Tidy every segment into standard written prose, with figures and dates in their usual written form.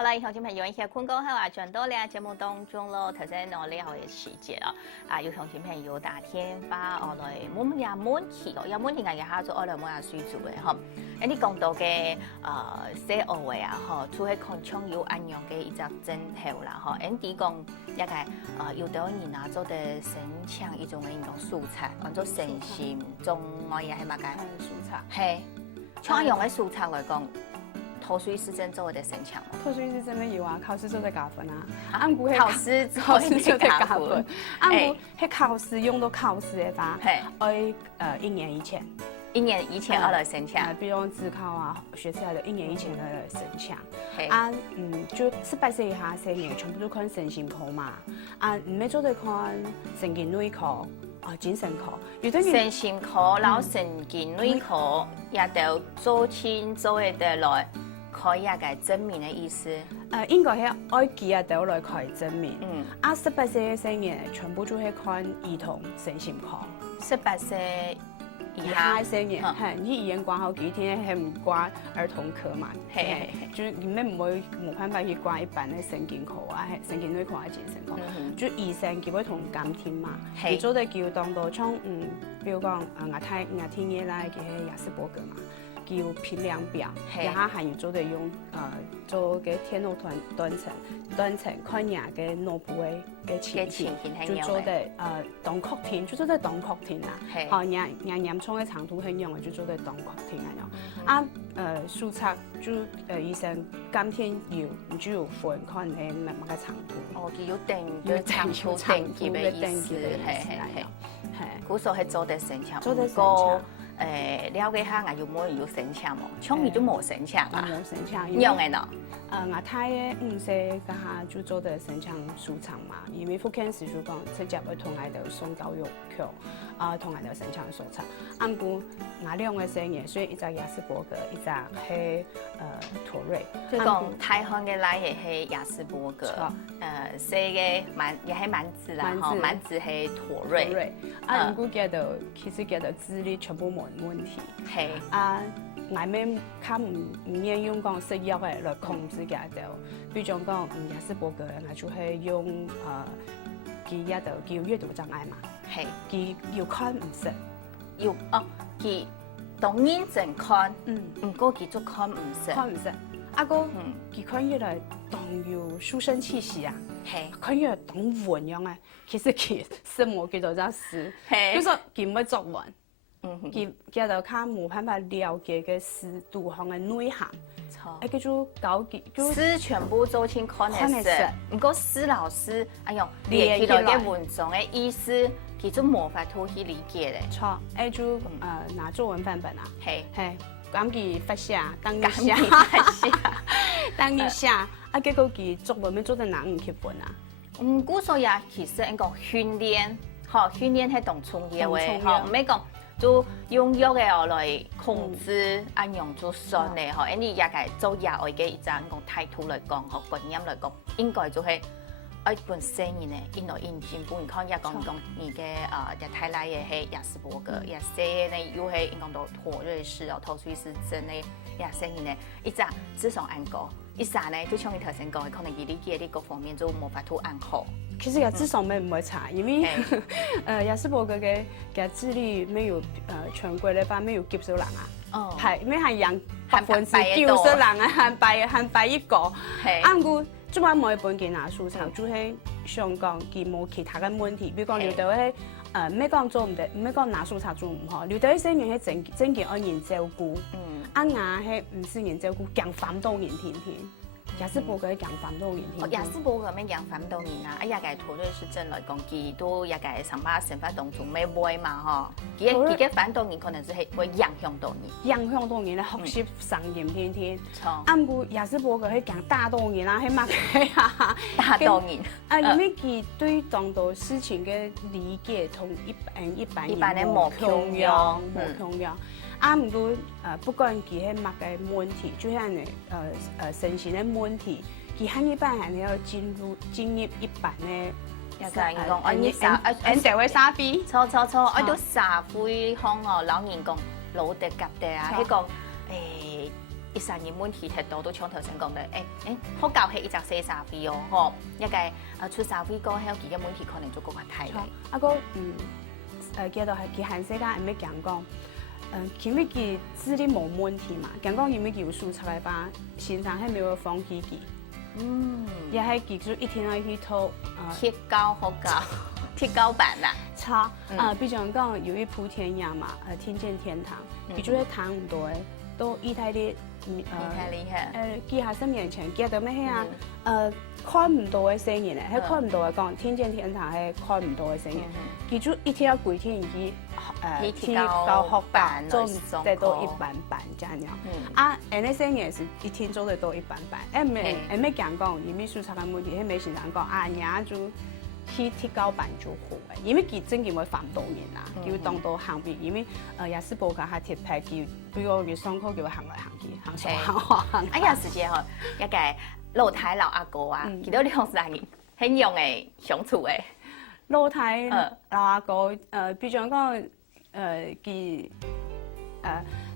好了，以後小朋友一些困過後啊，轉到咧節目當中咯，頭先我呢後嘅時節啊，要同小朋友打電話我來問下問題哦，有問題我嘅下晝我來問下書做嘅嗬。誒你講到嘅寫學嘅啊嗬，做係看重要安樣嘅一隻鏡頭啦嗬。Andy 講一個有多人啊做嘅生產一種嘅應講素材，講做成心中我也係乜嘅蔬菜，係，像用嘅素材來講。頭水是真做的生強，頭水是真的有啊，考試做得加分啊。按估考試做得加分，按估係考試用到考試的話，1年以前，1年以前我來生強，比如自考啊，學出來的1年以前的生強。啊，就18歲以下4年全部都看身心科嘛。啊，唔係做得看神經內科。精神科，有啲身心科，然後神經內科也都做清做一得來，可以個證明的意思。應該係愛記啊，都來開證明。18歲嘅成年全部都係看兒童身心科。18歲以下成年，係你醫院掛好幾天係唔掛兒童科嘛？係，就你們唔會冇辦法去掛一般嘅神經科啊，係神經內科啊，精神科。就醫生佢會同監聽嘛，佢做得叫當到像比如講牙天嘢啦，佢係亞斯伯格嘛，叫評量表，然後還有做得用做嘅天腦斷層看牙嘅腦部嘅前庭，就做得當確聽，就做得當確聽啦。好，牙床嘅長度很用嘅，就做得當確聽啊。輸測就醫生監聽要唔主要分看你乜嘅長度。哦，佢要長度定嘅意思，係。古時係做得成長，做得個了解下，有冇要成長冇？從嚟都冇成長啊，冇成長。用嘅呢？我睇5歲嗰下就做得成長舒暢嘛，因為福建時就講直接去同佢哋送教育局，同佢哋成長素材。按估我2個生嘢，所以一隻亞斯伯格，一隻係妥瑞。即係講大漢嘅奶也係亞斯伯格，細嘅也係滿子啦，滿子係妥瑞。按估其實佢哋智力全部冇問題。係我們較唔願用講食藥嘅來控制佢哋，比如講亞斯伯格，我就係用佢一度叫閱讀障礙嘛，係佢要看唔識，佢當認真看，唔過佢就看唔識，阿哥佢看起來當有書生氣息啊，係看起來當文樣啊，其實佢什麼叫做真詩，就說佢唔會作文。佢就較冇辦法了解嘅詩讀行嘅內涵，叫做搞佢詩全部做清看得識，唔過詩老師列起來嘅文章嘅意思，佢就無法度去理解咧。錯，就拿作文範本啊，係咁佢發寫，等一下，結果佢作文咪做得難唔起本啊？古所以其實應該訓練，訓練係當從業嘅，唔係講。就用藥嘅來控制，按樣做算嘅嗬。因為也係做藥嘅一種講態度來講，嗬觀念來講，應該就係一本生意咧，應來應進步。你看一講而嘅太奶嘅係亞斯伯格，也寫咧又係講到妥瑞氏哦，妥瑞氏真嘅也生意咧，一隻至少按過，一隻咧就像你頭先講嘅，可能佢理解啲各方面就冇法度按好。其實也至少唔會差，因為亞斯伯格嘅智力沒有全國咧班沒有90人啊，係因為係人90%人啊，限敗一個。按估做翻每本件拿書冊，就係想講佢冇其他嘅問題，比如講你到係唔係講做唔得，唔係講拿書冊做唔好，你到啲成員係整件按人照顧，按牙係唔是人照顧，更反到人天天。亞斯伯格嘅養反多年，亞斯伯格咩養反多年啊？也係妥瑞氏症來講，佢都也係上班成發當中咩會嘛嗬？佢嘅反多年可能就係會影響到你，影響到你咧學習上嚴天天。按估亞斯伯格係講大多年啦，係乜嘅大多年。因為佢對當到事情嘅理解同一般人冇同樣。唔過不管佢係乜嘅問題，就係你身心嘅問題，佢喺一般係要進入一般嘅，又係講按社會社會，錯，按到社會向老人講老得夾得啊，佢講13年問題太多，都像頭先講的，好教係一隻細沙飛哦，吼，一個出社會過後，佢嘅問題可能就更加大咧。啊個叫做係佢韓世家，唔係講，因為佢智力冇問題嘛，講因為佢有輸出來吧，現場係沒有放棄佢，也係佢就一天要去偷鐵高好高，鐵高版啦。差比如講有一鋪天涯嘛，聽見天堂，佢就係談唔多嘅，都意大利。太厲害！幾下10年前見到咩啊？看唔到嘅聲音咧，係看唔到嘅講，聽見天堂係看唔到嘅聲音。佢就一天要幾天去提高學班，做再多一般般這樣。啊，那聲音是一天做得多一般般。咩講，因為輸出嘅問題，係咩先生講啊？人就去提高班就好嘅，因為佢真嘅會煩到人啦，叫當到行邊，因為雅斯伯格係鐵牌，叫比如佢上課叫行來行去，行上行下。啊，有時間嗬，一個老太老阿哥啊，見到2-3年很用嘅相處嘅。老太老阿哥，比如講佢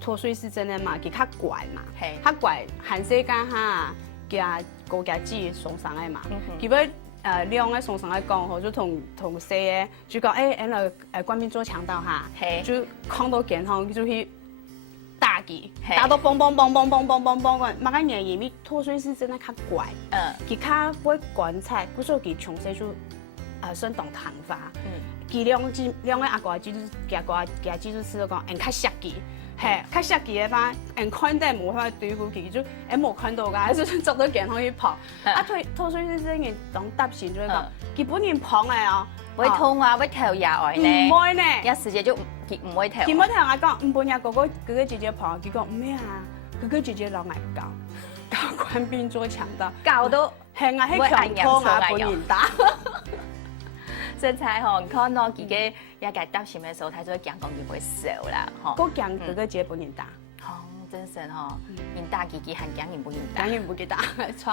脫水是真嘅嘛，佢較乖嘛，較乖，韓世間哈，佢國家級送上來嘛，佢要。兩個送上來講，或者同事嘅就講官兵做強盜哈，就看到健康就去打佢，打到嘣嘣嘣嘣嘣嘣嘣嘣個，乜嘢因為脫水是真係較乖，佢較會觀察，嗰時候佢從細就算動頭髮，佢兩個阿哥就是佢記住試到講，較識佢。係，較識佢嘅話，看到冇法對付佢，就冇看到㗎，就做到健康去跑。啊，脫水是真嘅，當搭線就講，佢本人胖嚟哦，會痛啊，會頭也愛呢，唔會呢，有時間就唔會頭。佢冇同我講，唔半日哥哥姐姐胖，佢講唔咩啊，哥哥姐姐老愛教官兵做強盜，教到係啊，係強拖啊，本人打。身材吼，看到自己一個搭線嘅時候，佢就會講佢會瘦啦，吼。嗰講哥哥姐本人打，真神吼，人打自己，還講人不人打，講人不給打，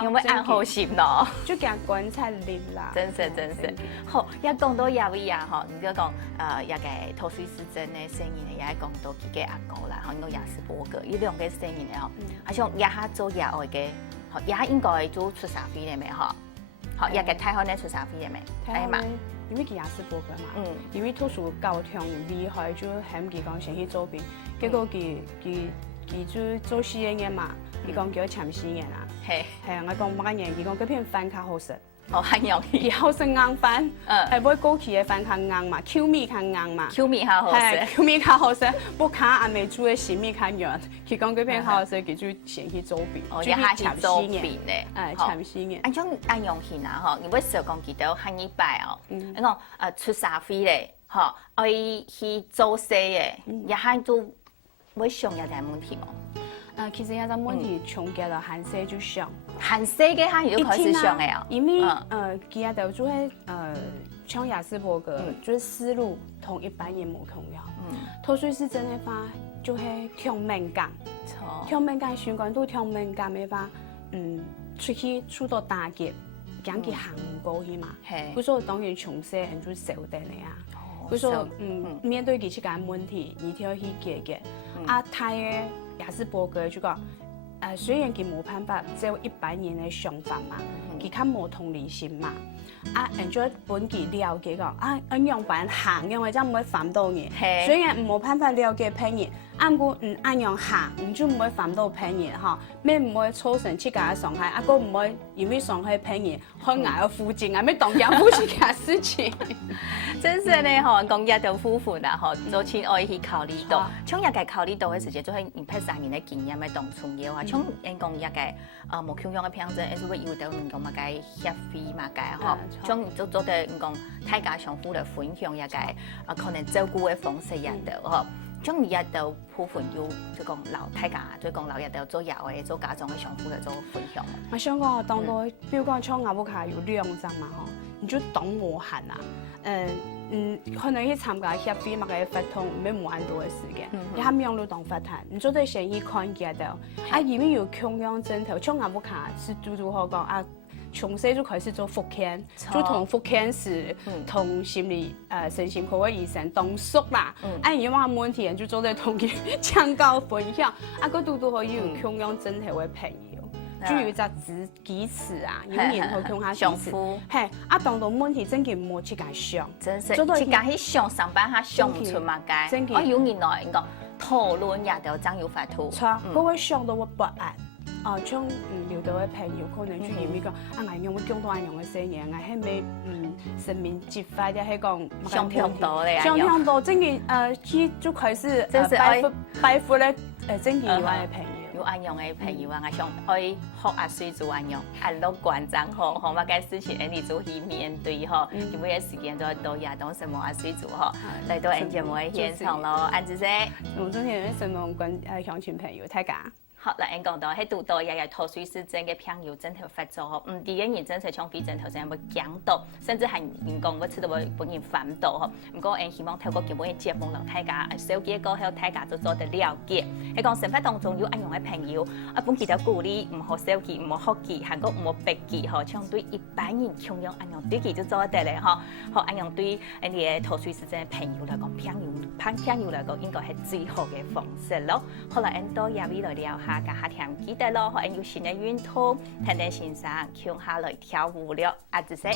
因為暗好心咯，就講觀察力啦。真神，好，一講到亞威啊，吼，你個講一個脫水失真嘅聲音咧，也係講到自己阿哥啦，吼，應該也是波哥，呢兩個聲音咧，吼，而且也下做野外嘅，吼，也應該做出社會嘅咩，吼，好，一個太好咧出社會嘅咩，係嘛？因為佢也是波哥嘛，因為讀書高強厲害，就喊佢講先去做兵，結果佢就做4年嘛，佢講叫簽4年啦，係我講乜嘢？佢講嗰片飯較好食，很容易，佢好食硬飯，係買高級嘅飯較硬嘛，Q 米較硬嘛，Q 米較好食，Q 米較好食，不卡阿妹煮嘅新米較軟，佢講嗰片好食，佢就先去做兵，就去簽4年咧，簽4年。按種按用型啊，嗬，如果時候講記得很一擺哦，你講出社會咧，嗬，愛去做事嘅，也係都會想有啲問題冇？其實有啲問題從幾多韓世就想，韓世嘅韓就開始想嘅哦，因為佢有啲就係像雅斯伯格，就是思路同一般人冇同樣，脫水失真嘅話就係聽敏感，聽敏感循環都聽敏感嘅話，出去出到大劫，講佢行唔過去嘛，佢說當然從細人就受得你啊。佢說面對佢這個問題，一定要去解決。他嘅雅斯伯格就講，雖然佢冇辦法照一般人嘅想法嘛，佢較冇同理心嘛。人就本佢了解講，按樣辦行，因為真唔會煩到人。雖然冇辦法了解別人，按樣行，唔就唔會煩到別人嚇。咩唔會造成自家嘅傷害，個唔會因為傷害別人，去捱個負債，咩當人負債嘅事情。真是咧，嗬，講一對夫婦啦，嗬，做錢愛去考慮到，從一個考慮到嘅時節，就係你拍3年嘅經驗嘅當中嘅話，從人講一個冇共樣嘅標準，係會有到唔講乜嘅協會嘛嘅，嗬，從做到唔講大家相互嚟分享一個可能照顧嘅方式一度，嗬，從一度部分要就講老大家，就講老一度做業嘅做家長嘅相互嚟做分享。我想講當到，比如講從阿布卡有2陣嘛，嗬，你就當無限啊。可能去參加協會嘛嘅活動，唔係冇咁多嘅時間，你係用到當發談，你做對先去看見到，因為有共樣枕頭，像阿布卡是嘟嘟好講从小就开始做复健，就同复健师、同心理身心科的医生同熟啦。因為問題就做在同佢請教分享，個度可以有共樣整體嘅朋友。就有隻彼此啊，有然後共下彼此，嘿，當到問題真嘅冇去解想，真是，去解去想上班下想唔出嘛解，我有人來應該討論也都真有法度。錯，我會想到我不安。像聊到嘅朋友，可能就因為講我用會講到樣嘅聲音，我係咪生命激發嘅係講想象到咧，想象到真嘅佢就開始拜服咧真嘅有愛嘅朋友。有安樣嘅朋友啊，我想愛學阿水做安樣，樂觀真好，好嘛嘅事情，你做去面對嗬，有每個時間都到亞當什麼阿水做嗬，嚟到節目嘅現場咯，安子姐，我今天什麼鄉親朋友大家。好，嚟講到喺度到日拖水是真嘅朋友真係發作嗬，唔啲嘅人真係像比真頭先會講到，甚至係人講我知道會本人反到嗬，唔過希望透過咁樣嘅節目，讓大家手機過後大家都做得了解。喺講生活當中有安樣嘅朋友，本記得鼓勵唔好手機，唔好學記，韓國唔好筆記嗬，相對一般人同樣安樣對記就做得咧嗬，學安樣對你嘅拖水是真嘅朋友嚟講，朋友嚟講應該係最好嘅方式咯。好啦，到廿尾來聊下。大家聽記得咯，可能有新嘅運動，聽聽先生，跳下來跳舞了，阿子姐。